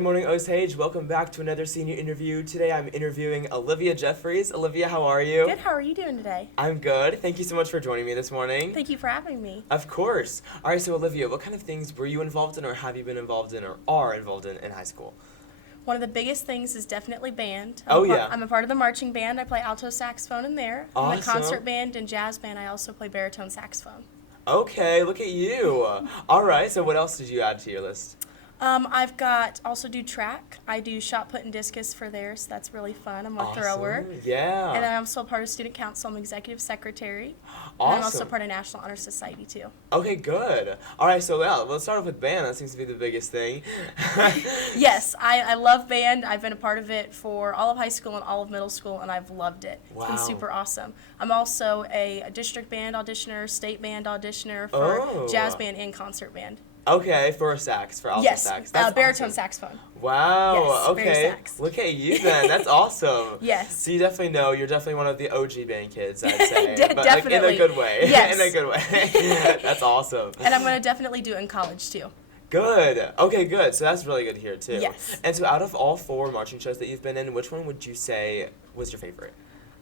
Good morning, Osage. Welcome back to another senior interview. Today I'm interviewing Olivia Jeffries. Olivia, how are you? Good. How are you doing today? I'm good. Thank you so much for joining me this morning. Thank you for having me. Of course. All right, so Olivia, what kind of things were you involved in or have you been involved in or are involved in high school? One of the biggest things is definitely band. Yeah. I'm a part of the marching band. I play alto saxophone in there. I'm a Awesome. concert band and jazz band. I also play baritone saxophone. Okay, look at you. All right, so what else did you add to your list? I've got also do track. I do shot put and discus for there, so that's really fun. I'm a thrower. Yeah. And I'm also part of student council. I'm executive secretary. Awesome. And I'm also part of National Honor Society too. Okay, good. All right, so yeah, let's start off with band. That seems to be the biggest thing. Yes, I love band. I've been a part of it for all of high school and all of middle school, and I've loved it. It's been super awesome. I'm also a district band auditioner, state band auditioner for jazz band and concert band. Okay, for sax, for alto sax. That's baritone awesome. saxophone. Wow, Yes, okay. sax. Look at you then. That's awesome. Yes. So you definitely know, you're definitely one of the OG band kids, I'd say. But Definitely. like, in a good way. Yes. In a good way. That's awesome. And I'm going to definitely do it in college too. Good. Okay, good. So that's really good to hear too. Yes. And so out of all 4 marching shows that you've been in, which one would you say was your favorite?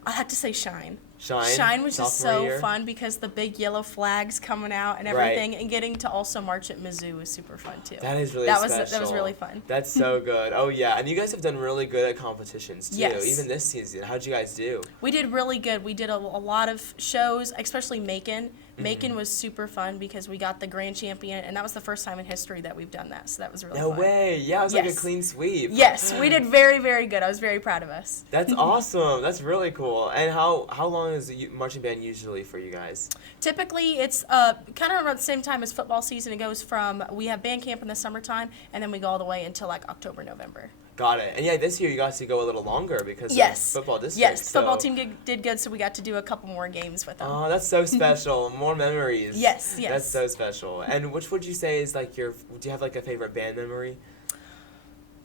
I have to say Shine. Shine was just sophomore so year? fun because the big yellow flags coming out and everything, and getting to also march at Mizzou was super fun too. That is really special. That was really fun. That's so good. Oh yeah, and you guys have done really good at competitions too. Yes. Even this season. How'd you guys do? We did really good. We did a lot of shows, especially Macon. Macon was super fun because we got the grand champion, and that was the first time in history that we've done that, so that was really fun. No way. Yeah, it was like a Yes. clean sweep. Yes, we did very, very good. I was very proud of us. That's awesome. That's really cool. And how long is the marching band usually for you guys? Typically, it's kind of around the same time as football season. It goes from, we have band camp in the summertime, and then we go all the way until like October, November. Got it. And yeah, this year you got to go a little longer because of football district. Yes, football team did good, so we got to do a couple more games with them. Oh, that's so special. More memories. Yes. That's so special. And which would you say is like do you have like a favorite band memory?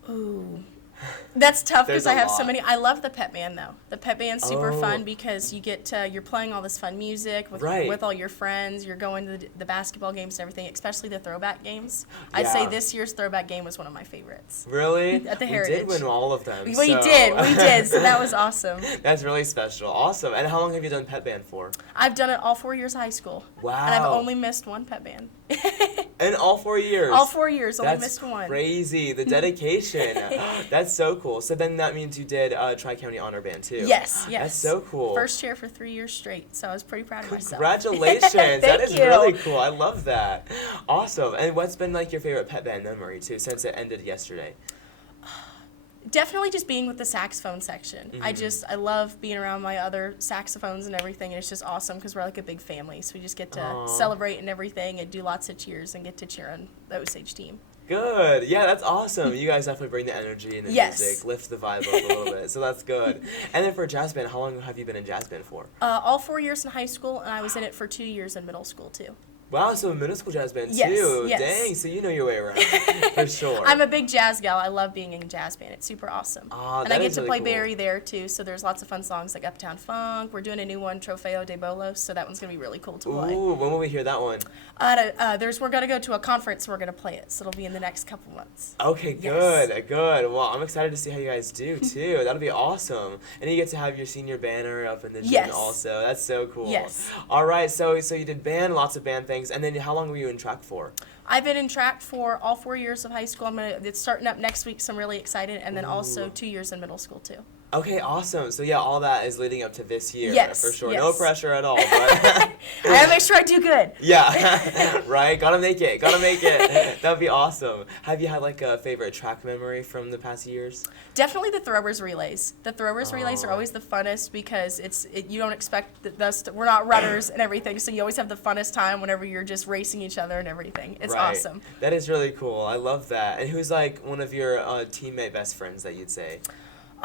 Ooh. That's tough because There's I a have lot. so many. I love the pep band though. The pep band's super fun because you're playing all this fun music with all your friends. You're going to the basketball games and everything, especially the throwback games. I'd say this year's throwback game was one of my favorites. Really? At the Heritage. We did win all of them. We did. So that was awesome. That's really special. Awesome. And how long have you done pep band for? I've done it all 4 years of high school. Wow. And I've only missed one pep band. In all 4 years? All 4 years, only That's missed one. crazy. The dedication. That's so cool. So then that means you did Tri-County Honor Band too. Yes. That's so cool. First chair for 3 years straight, so I was pretty proud of myself. Congratulations. That is you. really cool. I love that. Awesome. And what's been like your favorite pep band memory too since it ended yesterday? Definitely just being with the saxophone section. I love being around my other saxophones and everything, and it's just awesome because we're like a big family, so we just get to celebrate and everything and do lots of cheers and get to cheer on the Osage team. Good. Yeah, that's awesome. You guys definitely bring the energy and the music, lift the vibe up a little bit, so that's good. And then for jazz band, how long have you been in jazz band for? All 4 years in high school, and I was in it for 2 years in middle school too. Wow, so middle school jazz band Yes, too. yes. Dang, so you know your way around for sure. I'm a big jazz gal. I love being in jazz band. It's super awesome. And I get to play cool. Barry there too, so there's lots of fun songs like Uptown Funk. We're doing a new one, Trofeo de Bolos, so that one's going to be really cool to play. Ooh, when will we hear that one? We're going to go to a conference and we're going to play it, so it'll be in the next couple months. Okay, good, good. Well, I'm excited to see how you guys do too. That'll be awesome. And you get to have your senior banner up in the gym also. That's so cool. Yes. All right, so you did band, lots of band things, and then how long were you in track for? I've been in track for all 4 years of high school. It's starting up next week, so I'm really excited, and then also 2 years in middle school too. Okay, awesome. So yeah, all that is leading up to this year, for sure. Yes. No pressure at all. But I gotta make sure I do good. yeah, right. Gotta make it. That'd be awesome. Have you had like a favorite track memory from the past years? Definitely the throwers relays. The throwers relays are always the funnest because you don't expect we're not runners and everything, so you always have the funnest time whenever you're just racing each other and everything. It's awesome. That is really cool. I love that. And who's like one of your teammate best friends that you'd say?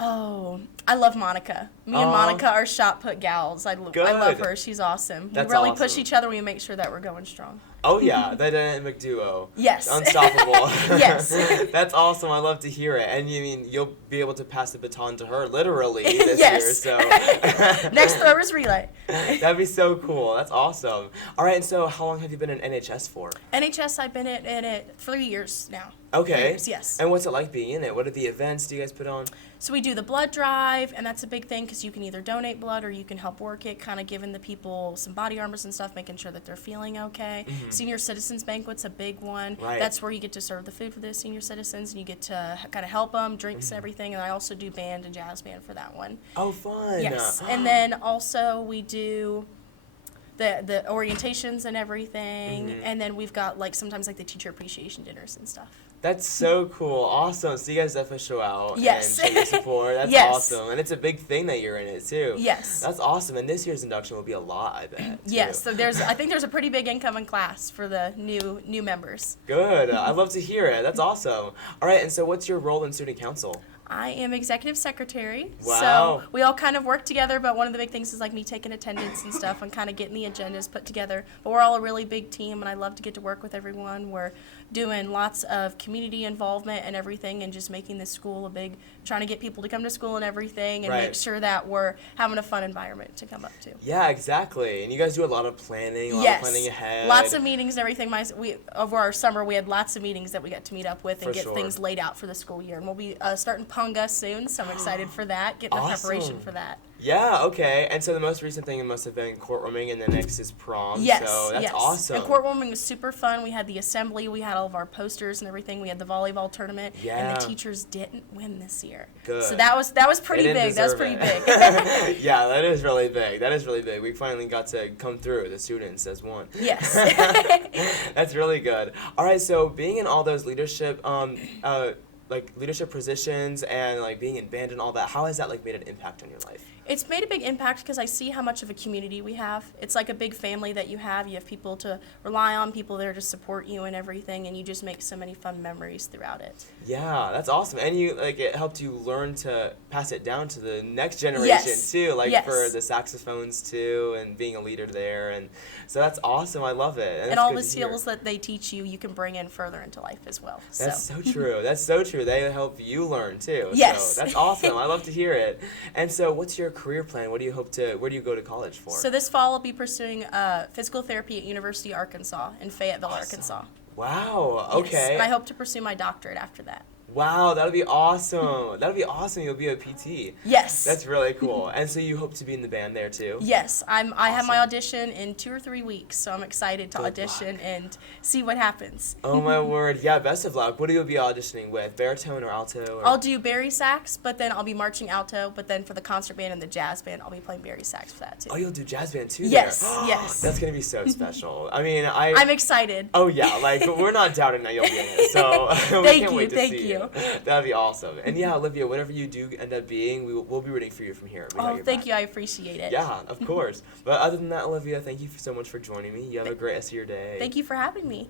Oh, I love Monica. Me and Monica are shot put gals. I love her. She's awesome. That's we really awesome. push each other. We make sure that we're going strong. Oh yeah, that dynamic duo. Yes. Unstoppable. Yes. That's awesome. I love to hear it. And you mean you'll be able to pass the baton to her literally this Yes. year. So Next throwers relay. That'd be so cool. That's awesome. All right, and so how long have you been in NHS for? NHS, I've been in it 3 years now. Okay. 3 years, yes. And what's it like being in it? What are the events do you guys put on? So we do the blood drive, and that's a big thing because you can either donate blood or you can help work it, kind of giving the people some body armors and stuff, making sure that they're feeling okay. Mm-hmm. Senior Citizens Banquet's a big one. Right. That's where you get to serve the food for the senior citizens, and you get to kind of help them, drinks, Mm-hmm. everything. And I also do band and jazz band for that one. Oh, fun. Yes. And then also we do the orientations and everything, and then we've got sometimes the teacher appreciation dinners and stuff. That's so cool. Awesome. So you guys definitely show out Yes. and show your support. That's Yes. awesome. And it's a big thing that you're in it too. Yes. That's awesome. And this year's induction will be a lot, I bet. Too. Yes. So I think there's a pretty big incoming class for the new members. Good. I love to hear it. That's awesome. All right. And so what's your role in student council? I am executive secretary. Wow. So we all kind of work together, but one of the big things is me taking attendance and stuff and kind of getting the agendas put together. But we're all a really big team, and I love to get to work with everyone. We're doing lots of community involvement and everything, and just making this school trying to get people to come to school and everything, and Right. make sure that we're having a fun environment to come up to. Yeah, exactly. And you guys do a lot of planning, Yes. planning ahead. Lots of meetings and everything. Over our summer, we had lots of meetings that we got to meet up with and For get sure. things laid out for the school year. And we'll be starting Punga soon, so I'm excited for that, getting the Awesome. preparation for that. Yeah, okay. And so the most recent thing must have been courtrooming, and the next is prom. Yes, So that's yes. awesome. And courtrooming was super fun. We had the assembly, we had all of our posters and everything. We had the volleyball tournament, and Yeah. the teachers didn't win this year. Good. So that was pretty They didn't big. That was deserve pretty it. big. Yeah, that is really big. That is really big. We finally got to come through, the students as one. Yes. That's really good. All right, so being in all those leadership leadership positions and being in band and all that, how has that made an impact on your life? It's made a big impact because I see how much of a community we have. It's like a big family that you have. You have people to rely on, people there to support you and everything, and you just make so many fun memories throughout it. Yeah, that's awesome. And you it helped you learn to pass it down to the next generation Yes. too, Yes. for the saxophones too, and being a leader there. And so that's awesome. I love it. And that's all good the to hear. skills that they teach you, you can bring in further into life as well. That's so true. That's so true. They help you learn too. Yes. So that's awesome. I love to hear it. And so what's your career plan? Where do you go to college for? So this fall I'll be pursuing physical therapy at University of Arkansas in Fayetteville, Awesome. Arkansas. Wow. Okay. Yes. And I hope to pursue my doctorate after that. Wow, that'll be awesome. That'll be awesome. You'll be a PT. Yes. That's really cool. And so you hope to be in the band there too? Yes, I have my Awesome. audition in 2 or 3 weeks, so I'm excited to Good audition luck. and see what happens. Oh my word. Yeah, best of luck. What will you be auditioning with? Baritone or alto? Or... I'll do bari sax, but then I'll be marching alto, but then for the concert band and the jazz band, I'll be playing bari sax for that too. Oh, you'll do jazz band too Yes, there? yes. That's going to be so special. I mean, I'm excited. Oh yeah, we're not doubting that you'll be in it, so we Thank can't you, wait to thank see you. That'd be awesome. And yeah, Olivia, whatever you do end up being, we'll be rooting for you from here. We got Oh, your thank back. you. I appreciate it. Yeah, of course. But other than that, Olivia, thank you so much for joining me. You have a great rest of your day. Thank you for having me.